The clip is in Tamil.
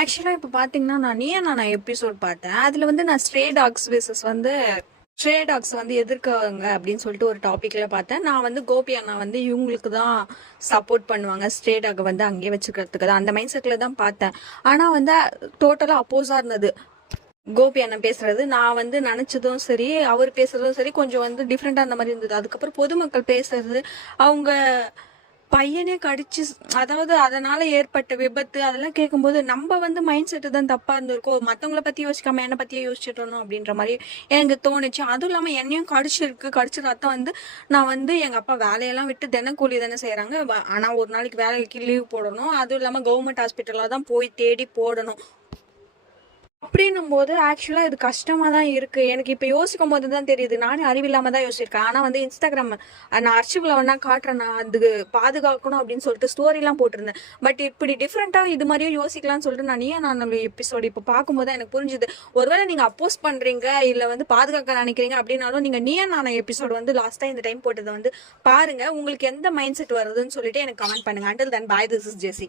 ஆக்சுவலா இப்ப பாத்தீங்கன்னா, நான் நீயா நானா எபிசோட் பார்த்தேன். அதுல வந்து நான் ஸ்ட்ரே டாக்ஸ் வந்து எதிர்க்கவங்க அப்படின்னு சொல்லிட்டு ஒரு டாபிக்ல பார்த்தேன். நான் வந்து கோபி அண்ணா வந்து இவங்களுக்கு தான் சப்போர்ட் பண்ணுவாங்க. ஸ்ட்ரே டாக் வந்து அங்கேயே வச்சுக்கிறதுக்கு தான் அந்த மைண்ட் செட்ல தான் பார்த்தேன். ஆனா வந்து டோட்டலா அப்போஸா இருந்தது. கோபி அண்ணன் பேசுறது நான் வந்து நினைச்சதும் சரி, அவர் பேசுறதும் சரி கொஞ்சம் வந்து டிஃப்ரெண்டா அந்த மாதிரி இருந்தது. அதுக்கப்புறம் பொதுமக்கள் பேசுறது, அவங்க பையனே கடிச்சு அதாவது அதனால ஏற்பட்ட விபத்து அதெல்லாம் கேட்கும்போது நம்ம வந்து மைண்ட் செட்டு தான் தப்பா இருந்திருக்கோம், மத்தவங்கள பத்தி யோசிக்காம என்ன பத்தியே யோசிச்சுட்டோம் அப்படின்ற மாதிரி எனக்கு தோணுச்சு. அதுவும் இல்லாம என்னையும் கடிச்ச ரத்தம் வந்து நான் வந்து எங்க அப்பா வேலையெல்லாம் விட்டு தினக்கூலி தானே செய்யறாங்க. ஆனா ஒரு நாளைக்கு வேலைக்கு லீவ் போடணும். அதுவும் இல்லாம கவர்மெண்ட் ஹாஸ்பிட்டல்ல தான் போய் தேடி போடணும். அப்படின்னும் போது ஆக்சுவலா இது கஷ்டமா தான் இருக்கு. எனக்கு இப்ப யோசிக்கும் போது தான் தெரியுது. நானே அறிவில்லாம தான் யோசிச்சிருக்கேன். ஆனா வந்து இன்ஸ்டாகிராம் நான் அர்ச்சிவ்ல வேணா காட்டுறேன். நான் அதுக்கு பாதுகாக்கணும் அப்படின்னு சொல்லிட்டு ஸ்டோரி எல்லாம் போட்டிருந்தேன். பட் இப்படி டிஃப்ரெண்டா இது மாதிரியும் யோசிக்கலாம்னு சொல்லிட்டு நான் எபிசோடு இப்ப பார்க்கும்போது எனக்கு புரிஞ்சுது. ஒருவேளை நீங்க அப்போஸ் பண்றீங்க இல்ல வந்து பாதுகாக்க நினைக்கிறீங்க அப்படின்னாலும் நீங்க நானா எபிசோடு வந்து லாஸ்டா இந்த டைம் போட்டதை வந்து பாருங்க. உங்களுக்கு எந்த மைண்ட் செட் வருதுன்னு சொல்லிட்டு எனக்கு கமெண்ட் பண்ணுங்க. Until then bye, this is Jesi.